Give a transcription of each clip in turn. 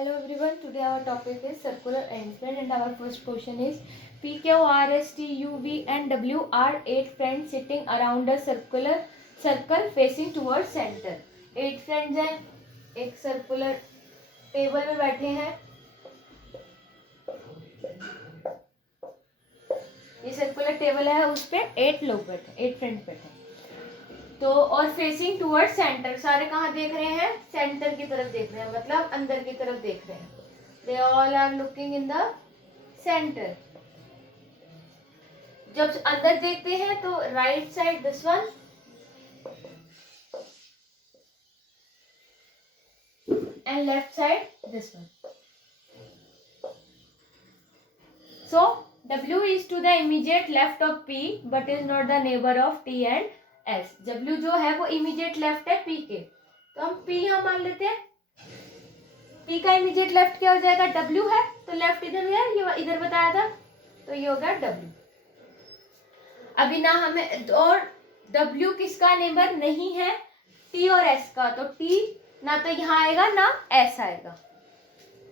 Hello everyone, today our topic is circular arrangement and our first question is P, Q, R, S, T, U, V and W are 8 friends sitting around a circle facing towards center. 8 friends हैं, एक circular table में बैठे हैं. ये circular table है, उस पे 8 लोग बैठे, 8 friends बैठे. तो और फेसिंग टूवर्ड सेंटर, सारे कहाँ देख रहे हैं? सेंटर की तरफ देख रहे हैं, मतलब अंदर की तरफ देख रहे हैं. They all are looking in the centre. जब अंदर देखते हैं तो right side this one and left side this one. So W is to the immediate left of P but is not the neighbor of T and S. W जो है वो immediate left है P के, तो हम P यहाँ मान लेते हैं. P का इमीडिएट लेफ्ट क्या हो जाएगा? W है, तो लेफ्ट इधर है, ये इधर बताया था, तो ये हो गया W. अभी ना हमें, और W किसका नेबर नहीं है? T और S का, तो T ना तो यहाँ आएगा ना S आएगा.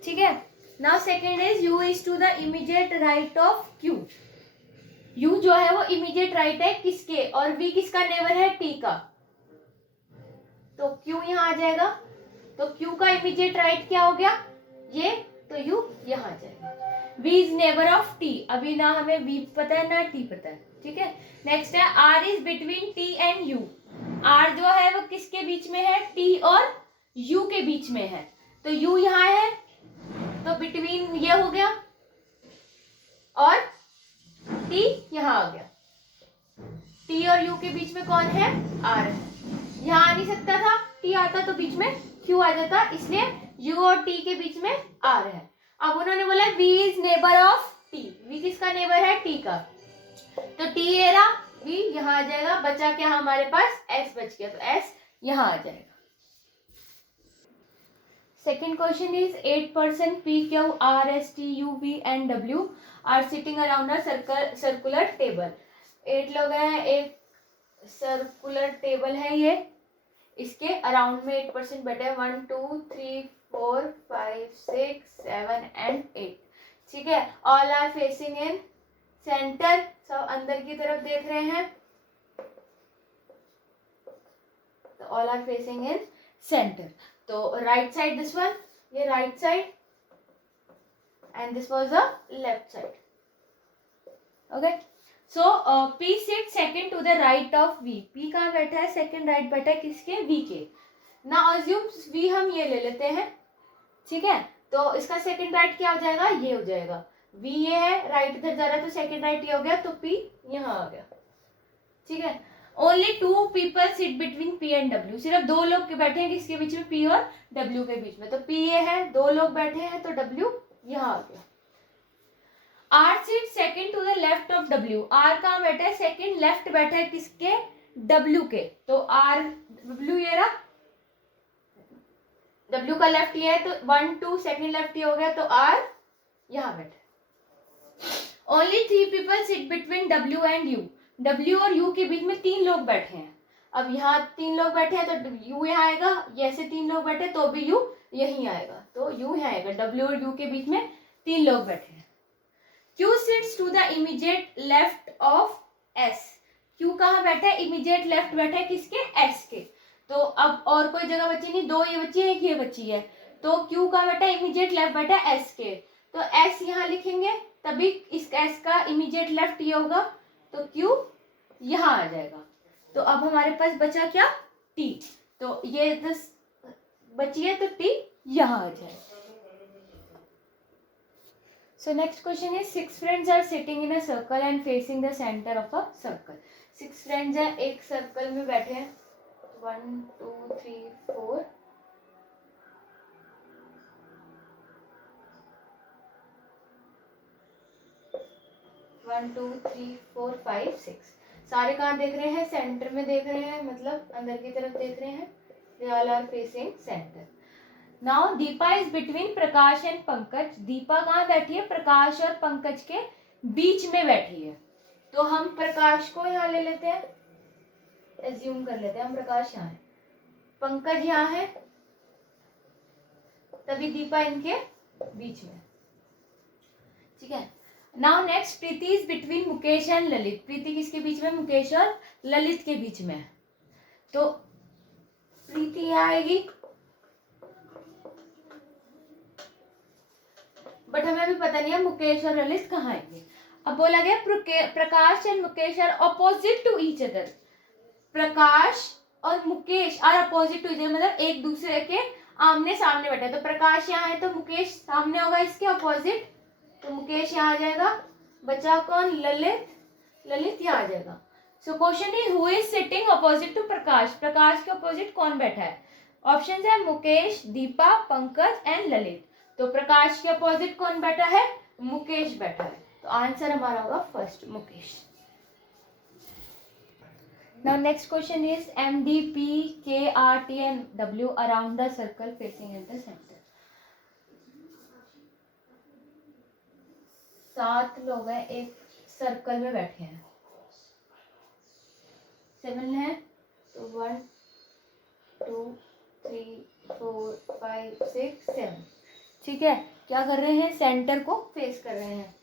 ठीक है. Now second is U is to the immediate right of Q. U जो है वो इमीडिएट राइट है किसके, और V किसका नेबर है? T का, तो Q यहाँ आ जाएगा. तो Q का इमीडिएट राइट क्या हो गया? ये, तो U यहाँ आ जाएगा. V is neighbour of T. अभी ना हमें V पता है ना T पता है. ठीक है. नेक्स्ट है R is between T and U. R जो है वो किसके बीच में है? T और U के बीच में है, तो U यहाँ है, तो बिटवीन ये हो गया, और T यहाँ आ गया. T और U के बीच में कौन है? R है. यहाँ आ नहीं सकता था, T आता तो बीच में Q आ जाता, इसलिए U और T के बीच में R है. अब उन्होंने बोला V is neighbour of T. V किसका नेबर है? T का, तो T ये रहा, V यहाँ आ जाएगा. बचा क्या हमारे पास? S बच गया, तो S यहाँ आ जाएगा. Second question is 8 person P, Q, R, S, T, U, V and W are sitting around a circular table. 8 लोग हैं, एक सर्कुलर टेबल है ये, इसके अराउंड में 8% बैठे हैं. 1 2 3 4 5 6 7 एंड 8. ठीक है. All are facing in centre, सब अंदर की तरफ देख रहे हैं, तो all are facing in centre. तो राइट साइड दिस वन, ये right side, and this was the left side. Okay. So P sit second to the right of V. P कहाँ बैठा है? सेकंड राइट बैठा है किसके? V के. ना अज्यूम V हम ये ले लेते हैं. ठीक है. तो इसका सेकंड राइट क्या हो जाएगा? ये हो जाएगा. V ये है, राइट इधर जा रहा है, तो सेकंड राइट ये हो गया, तो P यहाँ आ गया. ठीक है. Only 2 people sit between P and W. सिर्फ 2 लोग बैठे हैं किसके बीच में? P और W के बीच में. तो P ये है, 2 लोग बैठे हैं, तो W यहाँ आ गया. R sit second to the left of W. R कहाँ बैठा है? सेकंड लेफ्ट बैठा है किसके? W के. तो R W ये रहा, W का लेफ्ट ये है, तो 1 2 सेकंड लेफ्ट ये हो गया, तो R यहाँ बैठा है. Only 3 people sit between W and U. W और U के बीच में 3 लोग बैठे हैं. अब यहाँ 3 लोग बैठे हैं, तो U यहाँ आएगा. ऐसे 3 लोग बैठे तो भी U यहीं आएगा, तो U यहाँ आएगा. W और U के बीच में 3 लोग बैठे हैं. Q sits to the immediate left of S. Q कहाँ बैठा है? इमीडिएट लेफ्ट बैठा है किसके? S के. तो अब और कोई जगह बची नहीं, 2 ये बची है, एक ये बची है, तो Q कहाँ बैठा है? इमीडिएट लेफ्ट बैठा है S के, तो S यहाँ लिखेंगे, तभी इस S का इमीडिएट लेफ्ट ये होगा, तो Q यहाँ आ जाएगा. तो अब हमारे पास बचा क्या? T. तो ये 10 बची है, तो T यहाँ आ जाएगा. So next question is 6 friends are sitting in a circle and facing the center of a circle. 6 friends हैं, एक सर्कल में बैठे हैं. 1 2 3 4 1 2 3 4 5 6. सारे कहाँ देख रहे हैं? सेंटर में देख रहे हैं, मतलब अंदर की तरफ देख रहे हैं. They all are facing center. Now Deepa is between Prakash and Pankaj. Deepa कहाँ बैठी है? प्रकाश और पंकज के बीच में बैठी है, तो हम प्रकाश को यहाँ ले लेते हैं, एज्यूम कर लेते हैं हम प्रकाश यहाँ है, पंकज यहाँ है, तभी दीपा इनके बीच में, ठीक है। Now next, Preeti is between Mukesh and Lalit. Preeti किसके बीच में? मुकेश और ललित के बीच में। तो प्रीति यहाँ आएगी, बट हमें अभी पता नहीं है मुकेश और ललित कहाँ आएंगे। अब बोला गया Prakash and Mukesh are opposite to each other. Prakash और Mukesh are opposite to each other, मतलब एक दूसरे के आमने सामने बैठे। तो प्रकाश यहाँ है तो मुकेश सामने होगा इसके अपोजिट, तो मुकेश यहाँ आ जाएगा। बचा कौन? ललित। ललित यहाँ आ जाएगा। So question is who is sitting opposite to Prakash. Prakash के अपोजिट कौन बैठा है? ऑप्शन है मुकेश, दीपा, पंकज एंड ललित। तो प्रकाश के अपोजिट कौन बैठा है? मुकेश बैठा है। तो आंसर हमारा होगा first, Mukesh. Now next question is M D P K R T and W around the circle facing at the centre. 7 लोग हैं, एक सर्कल में बैठे हैं। 7 है तो 1 2 3 4 5 6 7, ठीक है। क्या कर रहे हैं? सेंटर को फेस कर रहे हैं।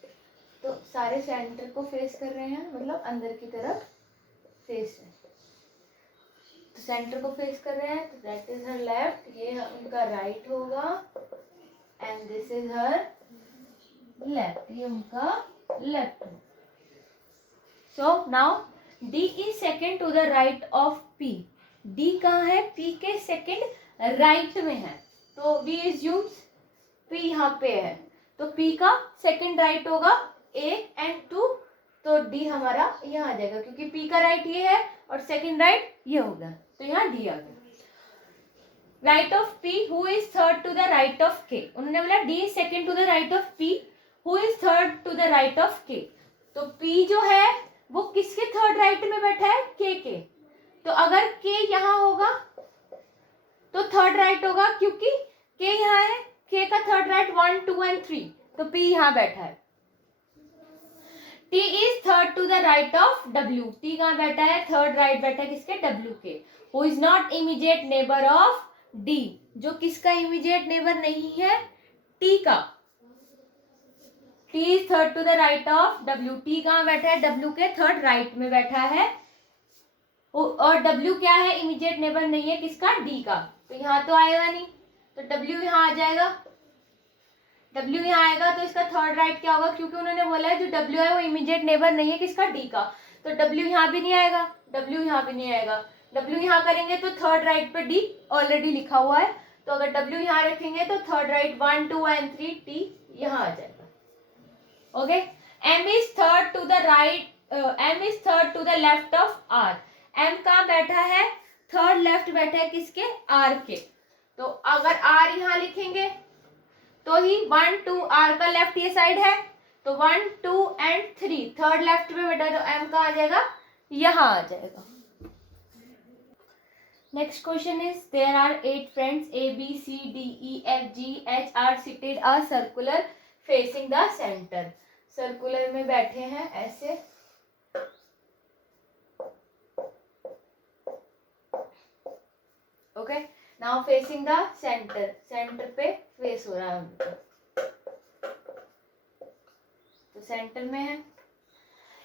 तो सारे सेंटर को फेस कर रहे हैं, मतलब अंदर की तरफ फेस है। तो सेंटर को फेस कर रहे हैं, तो दैट इज हर लेफ्ट, ये उनका राइट होगा, and this is her left, ये उनका लेफ्ट होगा। So now D is second to the right of P. D कहाँ है? पी के सेकेंड राइट में है, तो वी इज यूज पी यहाँ पे है, तो पी का सेकंड राइट होगा 1 and 2, तो डी हमारा यहाँ आ जाएगा, क्योंकि पी का राइट ये है और सेकंड राइट ये होगा, तो यहाँ डी आ गया। Right of P, who is third to the right of K. उन्होंने बोला D is second to the right of P, who is third to the right of K. तो पी जो है वो किसके थर्ड राइट में बैठा है? के। तो अगर के यहाँ होगा तो थर्ड राइट होगा, क्योंकि के यहाँ है, के का थर्ड राइट 1 2 and 3, तो पी यहाँ बैठा है। T is third to the right of W. T कहाँ बैठा है? थर्ड राइट बैठा है किसके? डब्ल्यू के। Who is not immediate neighbour of D. जो किसका इमीडिएट नेबर नहीं है? टी का। T is third to the right of W. T कहाँ बैठा है? डब्ल्यू के थर्ड राइट में बैठा है, और डब्ल्यू क्या है? इमीडिएट नेबर नहीं है किसका? डी का। तो यहाँ तो आएगा नहीं, तो W यहाँ आ जाएगा। W यहाँ आएगा तो इसका थर्ड राइट क्या होगा? क्योंकि उन्होंने बोला है जो W है वो इमीडिएट नेबर नहीं है किसका? D का, तो W यहाँ भी नहीं आएगा, W यहाँ भी नहीं आएगा। W यहाँ करेंगे तो थर्ड राइट पे D ऑलरेडी लिखा हुआ है, तो अगर W यहाँ रखेंगे तो थर्ड राइट 1 2 and 3 T यहाँ आ जाएगा। Okay, M is third to the right, M is third to the left of R। M कहाँ बैठा है? थर्ड लेफ्ट बैठा है किसके? R के। तो अगर R यहाँ लिखेंगे तो ही 1 2, R का लेफ्ट ये साइड है, तो 1 2 and 3 थर्ड लेफ्ट में बैठा है, तो M का आ जाएगा यहाँ आ जाएगा। Next question is there are 8 friends A B C D E F G H are seated a circular facing the center। Circular में बैठे हैं ऐसे, okay. Now facing the centre, centre पे फेस हो रहा है उनको, तो सेंटर में है।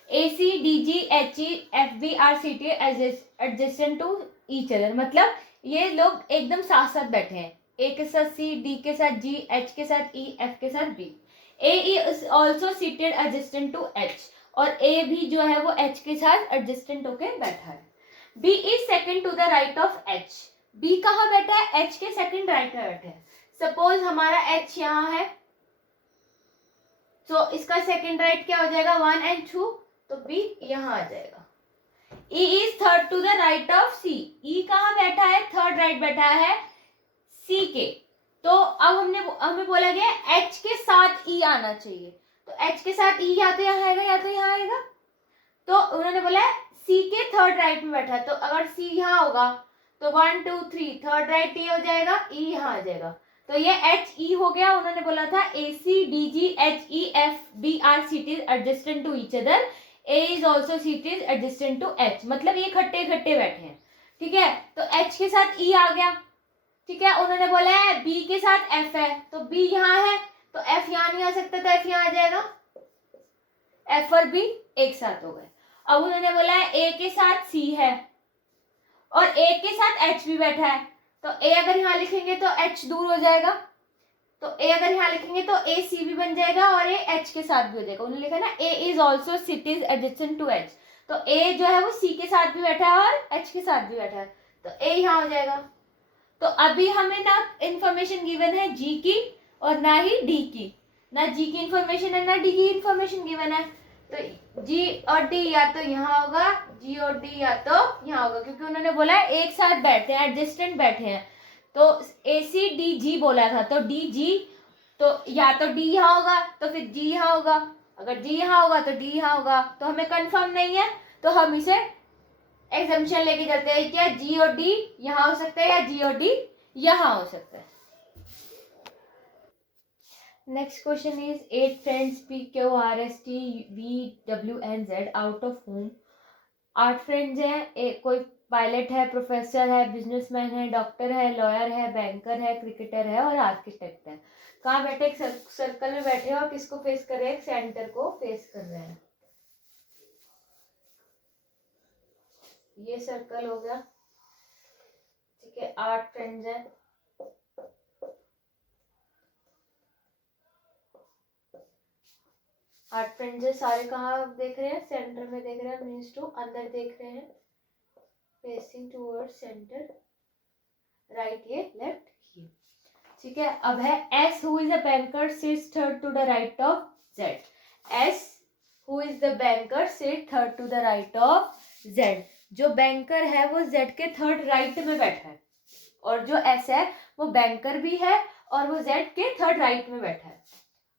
A C D G H E F B are seated adjacent to each other, मतलब ये लोग एकदम साथ साथ बैठे हैं। ए के साथ सी, डी के साथ जी, एच के साथ ई, एफ के साथ B. A is also seated adjacent to H, और ए भी जो है वो एच के साथ एडजेसेंट होके बैठा है। B is second to the right of H. B कहाँ बैठा है? एच के सेकंड राइट में बैठा है। सपोज हमारा एच यहाँ है, तो इसका सेकंड राइट क्या हो जाएगा? 1 and 2, तो बी यहाँ आ जाएगा। E is third to the right of C. E कहाँ बैठा है? थर्ड राइट बैठा है सी के। तो अब हमें बोला गया एच के साथ ई आना चाहिए, तो एच के साथ ई या तो यहाँ आएगा या तो यहाँ आएगा, तो उन्होंने बोला है सी के थर्ड राइट में बैठा है, तो अगर सी यहाँ होगा तो 1 2 3 थर्ड राइट ई हो जाएगा, ई यहाँ आ जाएगा, तो ये एच ई हो गया। उन्होंने बोला था A C D G H E F B are seated adjacent to each other, A is also seated adjacent to H, मतलब ये खट्टे खट्टे बैठे हैं, ठीक है। तो एच के साथ ई आ गया, ठीक है, उन्होंने बोला है बी के साथ एफ है, तो बी यहाँ है तो एफ यहाँ नहीं आ सकता, तो एफ यहाँ आ जाएगा, एफ और बी एक साथ हो गए। अब उन्होंने बोला है ए के साथ सी है और ए के साथ एच भी बैठा है, तो ए अगर यहाँ लिखेंगे तो एच दूर हो जाएगा, तो ए अगर यहाँ लिखेंगे तो ए सी भी बन जाएगा और ए एच के साथ भी हो जाएगा। उन्होंने लिखा ना A is also seated adjacent to H, तो ए जो है वो सी के साथ भी बैठा है और एच के साथ भी बैठा है, तो ए यहाँ हो जाएगा। तो अभी हमें ना इंफॉर्मेशन गिवन है जी की और ना ही डी की, ना जी की इंफॉर्मेशन है ना डी की इंफॉर्मेशन गिवन है, तो जी और डी या तो यहाँ होगा, जी और डी या तो यहाँ होगा, क्योंकि उन्होंने बोला है एक साथ बैठे हैं, एडजस्टेंट बैठे हैं, तो ए सी डी जी बोला था, तो डी जी, तो या तो डी यहाँ होगा तो फिर जी यहाँ होगा, अगर जी यहाँ होगा तो डी यहाँ होगा, तो हमें कंफर्म नहीं है तो हम इसे एग्जाम्पशन लेके चलते हैं, क्या जी और डी यहाँ हो सकता है या जी और डी यहाँ हो सकता है। Next question is 8 friends P Q R S T V W N Z out of home, 8 friends हैं, कोई पायलट है, प्रोफेसर है, बिजनेसमैन है, डॉक्टर है, लॉयर है, बैंकर है, क्रिकेटर है और आर्किटेक्ट है। कहाँ बैठे, एक सर्कल में बैठे और किसको फेस कर रहे हैं, सेंटर को फेस कर रहे हैं। ये सर्कल हो गया, ठीक है, 8 फ्रेंड्स हैं, आठ फ्रेंड्स है, सारे कहाँ देख रहे हैं, सेंटर में देख रहे हैं, मीन्स टू अंदर देख रहे हैं, फेसिंग टूवर्ड सेंटर, राइट ये लेफ्ट ये, ठीक है। अब है S who is a banker sits third to the right of Z, S who is the banker sit third to the right of Z, जो बैंकर है वो जेड के थर्ड राइट में बैठा है, और जो एस है वो बैंकर भी है और वो जेड के थर्ड राइट में बैठा है।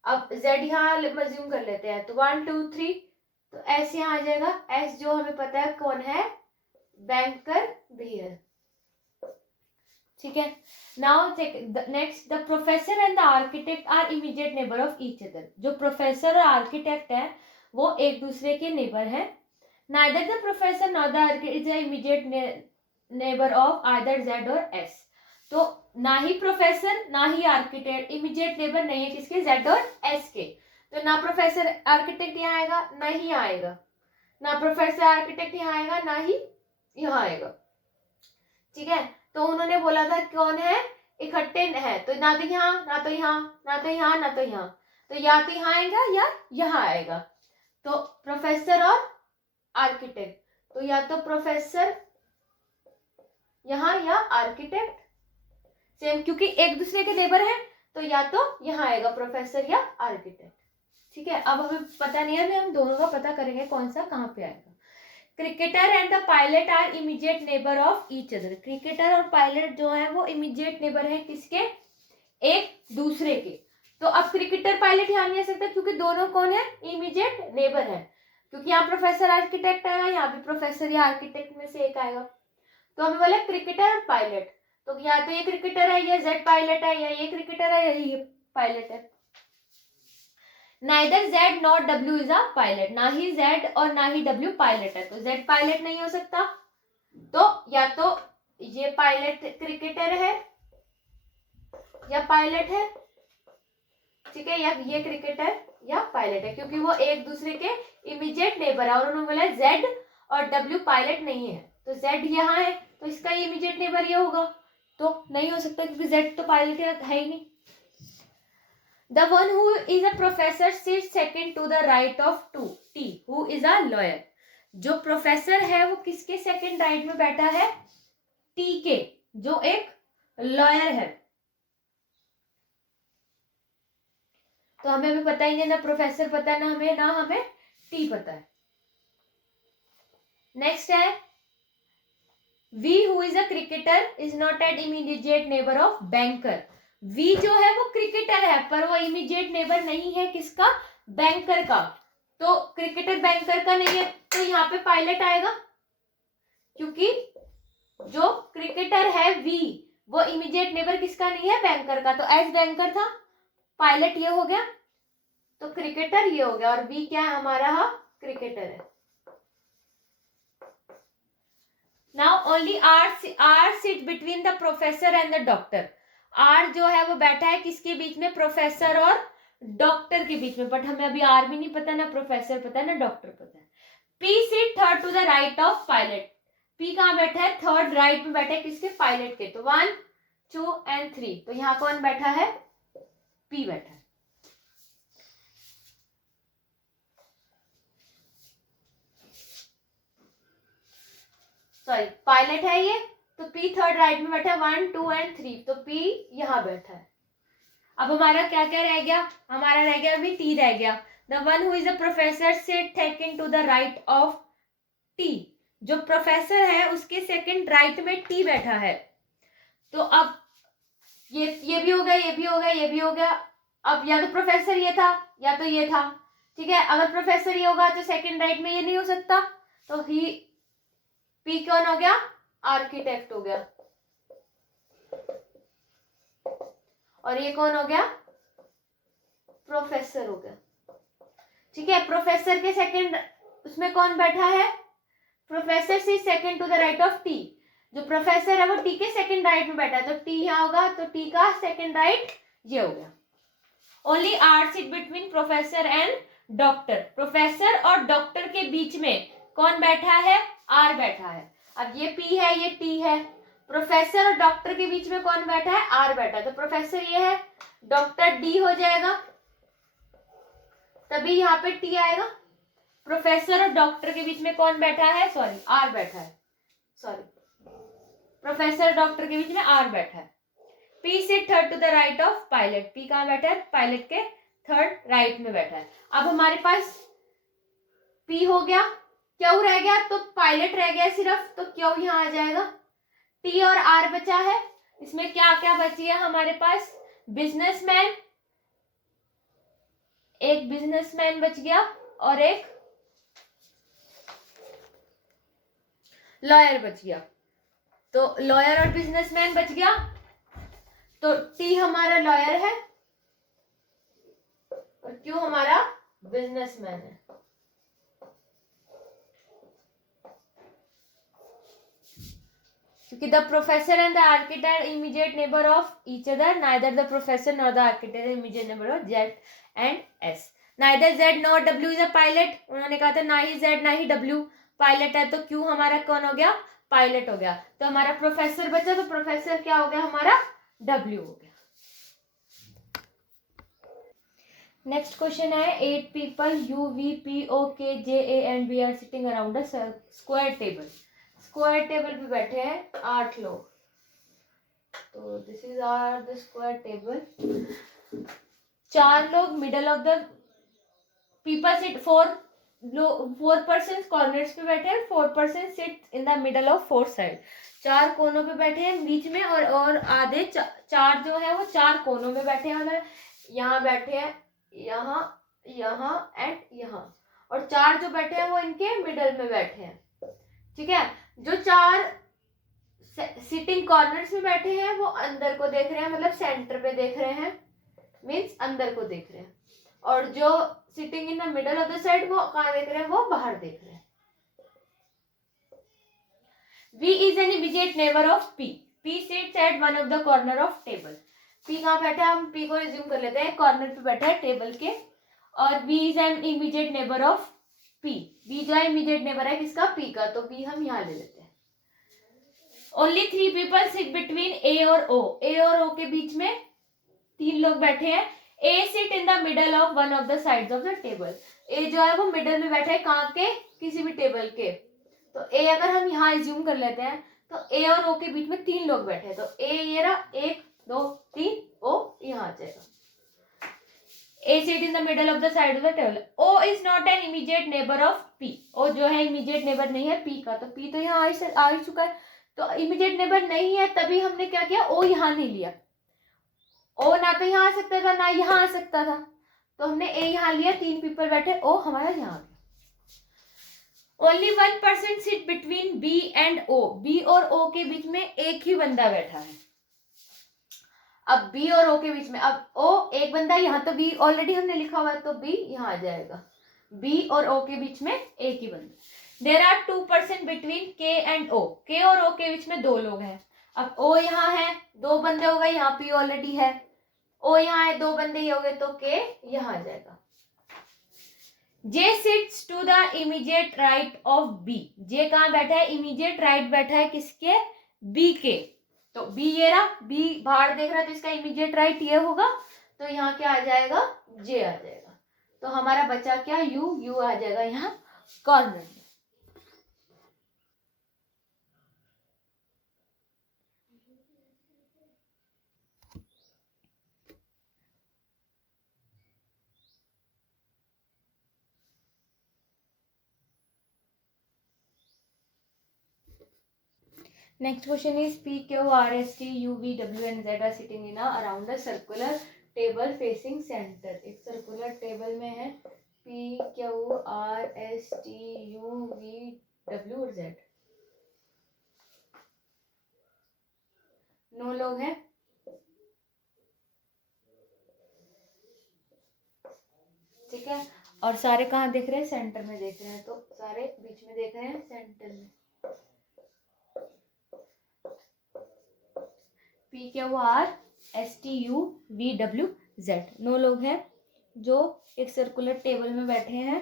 अब z यहाँ मज्यूम कर लेते हैं, तो 1 2 3, तो s यहाँ आ जाएगा, s जो हमें पता है कौन है, बैंकर भी है, ठीक है। Now next, the professor and the architect are immediate neighbour of each other, जो प्रोफेसर और आर्किटेक्ट है वो एक दूसरे के नेबर है। Neither the professor nor the architect is the immediate neighbour of either z और s, तो ना ही प्रोफेसर ना ही आर्किटेक्ट इमीडिएट नेबर नहीं है किसके, जेड और एस के, तो ना प्रोफेसर आर्किटेक्ट यहाँ आएगा ना ही यहाँ आएगा, ना प्रोफेसर आर्किटेक्ट यहाँ आएगा ना ही यहाँ आएगा, ठीक है। तो उन्होंने बोला था कौन है, इकट्ठे है, तो ना तो यहाँ ना तो यहाँ ना तो यहाँ ना तो यहाँ, तो या तो यहाँ आएगा या यहाँ आएगा, तो प्रोफेसर और आर्किटेक्ट, तो या तो प्रोफेसर यहाँ या आर्किटेक्ट सेम, क्योंकि एक दूसरे के नेबर हैं, तो या तो यहाँ आएगा प्रोफेसर या आर्किटेक्ट, ठीक है। अब हमें पता नहीं है, हम दोनों का पता करेंगे कौन सा कहाँ पे आएगा। Cricketer and the pilot are immediate neighbour of each other, cricketer और पायलट जो है वो इमीडिएट नेबर है किसके, एक दूसरे के, तो अब क्रिकेटर पायलट यहाँ नहीं आ सकता क्योंकि दोनों कौन है, इमीडिएट नेबर है, क्योंकि यहाँ प्रोफेसर आर्किटेक्ट आएगा, यहाँ भी प्रोफेसर या आर्किटेक्ट में से एक आएगा, तो हमें बोला क्रिकेटर और पायलट, तो या तो ये क्रिकेटर है या जेड पायलट है, या ये क्रिकेटर है या ये पायलट है। Neither Z not W is a pilot, ना ही जेड और ना ही डब्ल्यू पायलट है, तो जेड पायलट नहीं हो सकता, तो या तो ये पायलट क्रिकेटर है या पायलट है, ठीक है, या ये क्रिकेटर या पायलट है, क्योंकि वो एक दूसरे के इमीडिएट नेबर है, और उन्होंने बोला जेड और डब्ल्यू पायलट नहीं है, तो जेड यहाँ है तो इसका इमीडिएट नेबर ये होगा, तो नहीं हो सकता क्योंकि जेड तो पायलट है ही नहीं। The one who is a professor sits second to the right of T who is a lawyer, जो प्रोफेसर है वो किसके सेकंड राइट में बैठा है, T के, जो एक लॉयर है, तो हमें भी पता ही नहीं, ना प्रोफेसर पता है ना हमें T पता है। नेक्स्ट है V who is a cricketer is not an immediate neighbor of banker, V जो है वो क्रिकेटर है पर वो इमीडिएट नेबर नहीं है किसका, बैंकर का, तो क्रिकेटर बैंकर का नहीं है, तो यहाँ पे पायलट आएगा, क्योंकि जो क्रिकेटर है V वो इमीडिएट नेबर किसका नहीं है, बैंकर का, तो एस बैंकर था, पायलट ये हो गया, तो क्रिकेटर ये हो गया, और V क्या है हमारा, क्रिकेटर है। Now only R sit between the professor and the doctor. R जो है वो बैठा है किसके बीच में, प्रोफेसर और डॉक्टर के बीच में, बट हमें अभी आर भी नहीं पता, ना प्रोफेसर पता है, ना डॉक्टर पता है। P sit third to the right of pilot. P कहाँ बैठा है, थर्ड राइट में बैठा है किसके, पायलट के। तो 1 2 एंड 3, तो यहाँ कौन बैठा है, पी बैठा है। सॉरी, पायलट है ये, तो पी थर्ड राइट में बैठा है, 1 2 एंड 3, तो पी यहाँ बैठा है। अब हमारा क्या क्या रह गया, हमारा रह गया अभी टी रह गया। The one who is a professor sit second to the right of T. जो प्रोफेसर है उसके सेकंड राइट में टी बैठा है। तो अब ये भी हो गया, ये भी हो गया, ये भी हो गया। अब या तो प्रोफेसर ये था या तो ये था, ठीक है। अगर प्रोफेसर ये होगा तो सेकंड राइट में ये नहीं हो सकता, तो ही पी कौन हो गया, आर्किटेक्ट हो गया। और ये कौन हो गया, प्रोफेसर हो गया, ठीक है। प्रोफेसर के सेकंड उसमें कौन बैठा है, professor sit second to the right of T. जो प्रोफेसर है वो टी के सेकंड राइट में बैठा है, तो टी यहाँ होगा, तो टी का सेकंड राइट ये हो गया। Only R sit between professor and doctor. Professor और डॉक्टर के बीच में कौन बैठा है, आर बैठा है। अब ये पी है, ये टी है, प्रोफेसर और डॉक्टर के बीच में कौन बैठा है, आर बैठा है। तो प्रोफेसर ये है, डॉक्टर डी हो जाएगा, तभी यहाँ पे टी आएगा। प्रोफेसर और डॉक्टर के बीच में कौन बैठा है, सॉरी आर बैठा है, सॉरी प्रोफेसर डॉक्टर के बीच में आर बैठा है। P sit third to the right of pilot. P कहाँ बैठा है, पायलट के थर्ड राइट में बैठा है। अब हमारे पास पी हो गया, क्यू रह गया, तो पायलट रह गया सिर्फ, तो क्यू यहाँ आ जाएगा। टी और आर बचा है, इसमें क्या क्या बची है हमारे पास, बिजनेसमैन, एक बिजनेसमैन बच गया और एक लॉयर बच गया। तो लॉयर और बिजनेसमैन बच गया, तो टी हमारा लॉयर है और क्यू हमारा बिजनेसमैन है। क्योंकि the professor and the architect are immediate neighbour of each other, neither the professor nor the architect are immediate neighbour of Z and S. Neither Z nor W is a pilot, उन्होंने कहा था ना ही Z ना ही W pilot है, तो Q हमारा कौन हो गया, पायलट हो गया। तो हमारा प्रोफेसर बचा, तो प्रोफेसर क्या हो गया हमारा, डब्ल्यू हो गया। नेक्स्ट क्वेश्चन है 8 people U V P O K J A and B are sitting around a square table। Square table पे बैठे हैं 8 लोग, तो this is our the square table. 4 लोग middle of the people sit, 4 person corners पे बैठे हैं, 4 person sit in the middle of 4 side. 4 कोनों पे बैठे हैं बीच में, और आधे 4 जो है वो 4 कोनों में बैठे हैं, मतलब यहाँ बैठे हैं, यहाँ यहाँ एंड यहाँ, और 4 जो बैठे हैं वो इनके मिडल में बैठे हैं, ठीक है। जो 4 सिटिंग कॉर्नर्स में बैठे हैं वो अंदर को देख रहे हैं, मतलब सेंटर पे देख रहे हैं, मीन्स अंदर को देख रहे हैं। और जो sitting in the middle of the side वो कहाँ देख रहे हैं, वो बाहर देख रहे हैं। V is an immediate neighbor of P. P sits at one of the corner of table. P कहाँ बैठा है, हम P को रिज्यूम कर लेते हैं, कॉर्नर पे बैठा है टेबल के, और V is an immediate neighbor of P. V जो है immediate neighbor है किसका, P का, तो P हम यहाँ ले लेते हैं। Only 3 people sit between A और O. A और O के बीच में 3 लोग बैठे हैं। A sit in the middle of one of the sides of the table. A जो है वो मिडल में बैठा है, कहाँ के, किसी भी टेबल के। तो A अगर हम यहाँ एज्यूम कर लेते हैं, तो A और O के बीच में 3 लोग बैठे हैं, तो A ये रहा, 1 2 3, O यहाँ आ जाएगा। A sit in the middle of the side of the table. O is not an immediate neighbor of P. O जो है immediate neighbor नहीं है P का, तो P तो यहाँ आ ही चुका है, तो immediate neighbor नहीं है, तभी हमने क्या किया, O यहाँ नहीं लिया। O ना तो यहाँ आ सकता था ना यहाँ आ सकता था, तो हमने A यहाँ लिया, 3 पीपल बैठे, O हमारा यहाँ आ गया। Only 1 person sit between B and O. B और O के बीच में एक ही बंदा बैठा है। अब B और O के बीच में, अब O एक बंदा, यहाँ तो B ऑलरेडी हमने लिखा हुआ है, तो B यहाँ आ जाएगा। B और O के बीच में एक ही बंदा। देर आर 2% बिटवीन के एंड ओ, के और ओ के बीच में दो लोग हैं। अब ओ यहाँ है, दो बंदे हो गए, यहाँ पी ऑलरेडी है, ओ यहाँ है, दो बंदे ही हो गए, तो के यहाँ आ जाएगा। J sits to the immediate right of B, J कहाँ बैठा है, इमीडिएट राइट बैठा है किसके, बी के, तो बी ये रहा, बी बाहर देख रहा है तो इसका इमीडिएट राइट ये होगा, तो यहाँ क्या आ जाएगा, जे आ जाएगा। तो हमारा बचा क्या, यू, यू आ जाएगा यहाँ कॉर्नर में। Next question is P, Q, R, S, T, U, V, W and Z are sitting in a around a circular table facing center. एक circular table में है P, Q, R, S, T, U, V, W और Z. 9 लोग हैं. ठीक है, और सारे कहाँ देख रहे हैं, सेंटर में देख रहे हैं, तो सारे बीच में देख रहे हैं, सेंटर में. P, Q, R, S, T, U, V, W, Z. 9 लोग हैं जो एक सर्कुलर टेबल में बैठे हैं.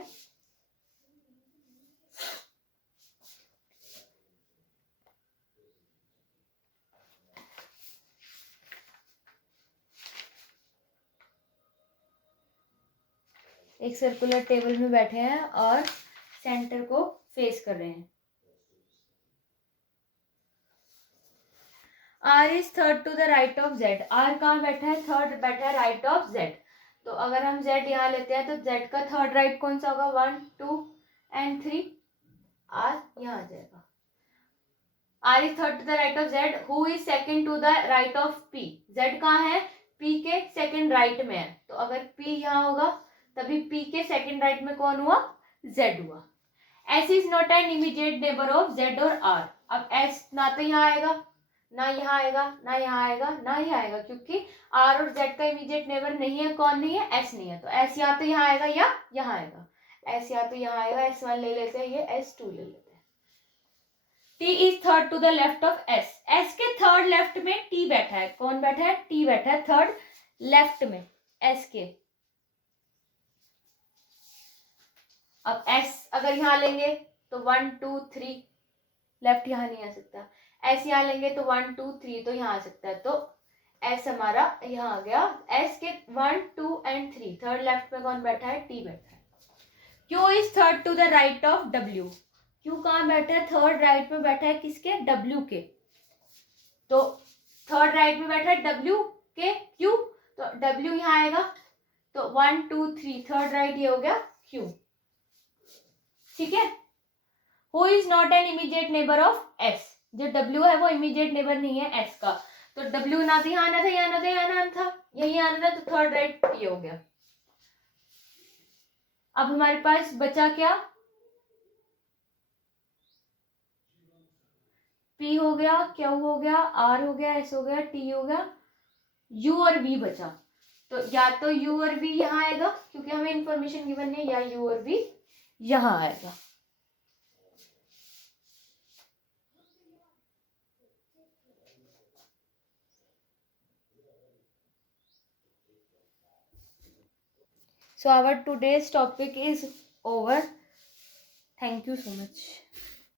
एक सर्कुलर टेबल में बैठे हैं और सेंटर को फेस कर रहे हैं. R is third to the right of Z. R कहाँ बैठा है, थर्ड बैठा है राइट ऑफ Z. तो अगर हम Z यहाँ लेते हैं तो Z का थर्ड राइट कौन सा होगा, 1, 2 and 3. R यहाँ आ जाएगा. R is third to the right of Z. Who is second to the right of P? Z कहाँ है, P के सेकंड राइट में है, तो अगर P यहाँ होगा तभी P के सेकंड राइट में कौन हुआ, Z हुआ. S is not an immediate neighbor of Z और R. अब S ना तो यहाँ आएगा, ना यहाँ आएगा, ना यहाँ आएगा, ना ही आएगा, क्योंकि R और Z का इमीडिएट नेबर नहीं है, कौन नहीं है, S नहीं है. तो S या तो यहाँ आएगा या यहाँ आएगा. S या तो यहाँ आएगा, S1 ले लेते हैं, ये S2 ले लेते हैं. T is third to the left of S. S के थर्ड लेफ्ट में T बैठा है. कौन बैठा है, T बैठा है थर्ड लेफ्ट में S के. अब S अगर यहाँ लेंगे तो 1, 2, 3, लेफ्ट यहाँ नहीं आ सकता. S यहाँ लेंगे तो 1, 2, 3 तो यहाँ आ सकता है. तो S हमारा यहाँ आ गया. S के 1, 2 and 3 थर्ड लेफ्ट में कौन बैठा है, T बैठा है. Q is third to the right of W. Q कहाँ बैठा है, थर्ड राइट में बैठा है किसके, W के. तो थर्ड राइट में बैठा है W के Q, तो W यहाँ आएगा, तो 1, 2, 3 थर्ड राइट ये हो गया Q. ठीक है. Who is not an immediate neighbor of S? जो W है वो इमीडिएट नेबर नहीं है S का, तो W ना तो यहाँ आना था, यहाँ आना था, यहाँ आना था, यही आना था, तो थर्ड राइट ये हो गया. अब हमारे पास बचा क्या, P हो गया, Q हो गया, R हो गया, S हो गया, T हो गया, U और V बचा. तो या तो U और V यहाँ आएगा क्योंकि हमें इंफॉर्मेशन गिवन है, या U और V यहाँ आएगा. So our today's topic is over. Thank you so much.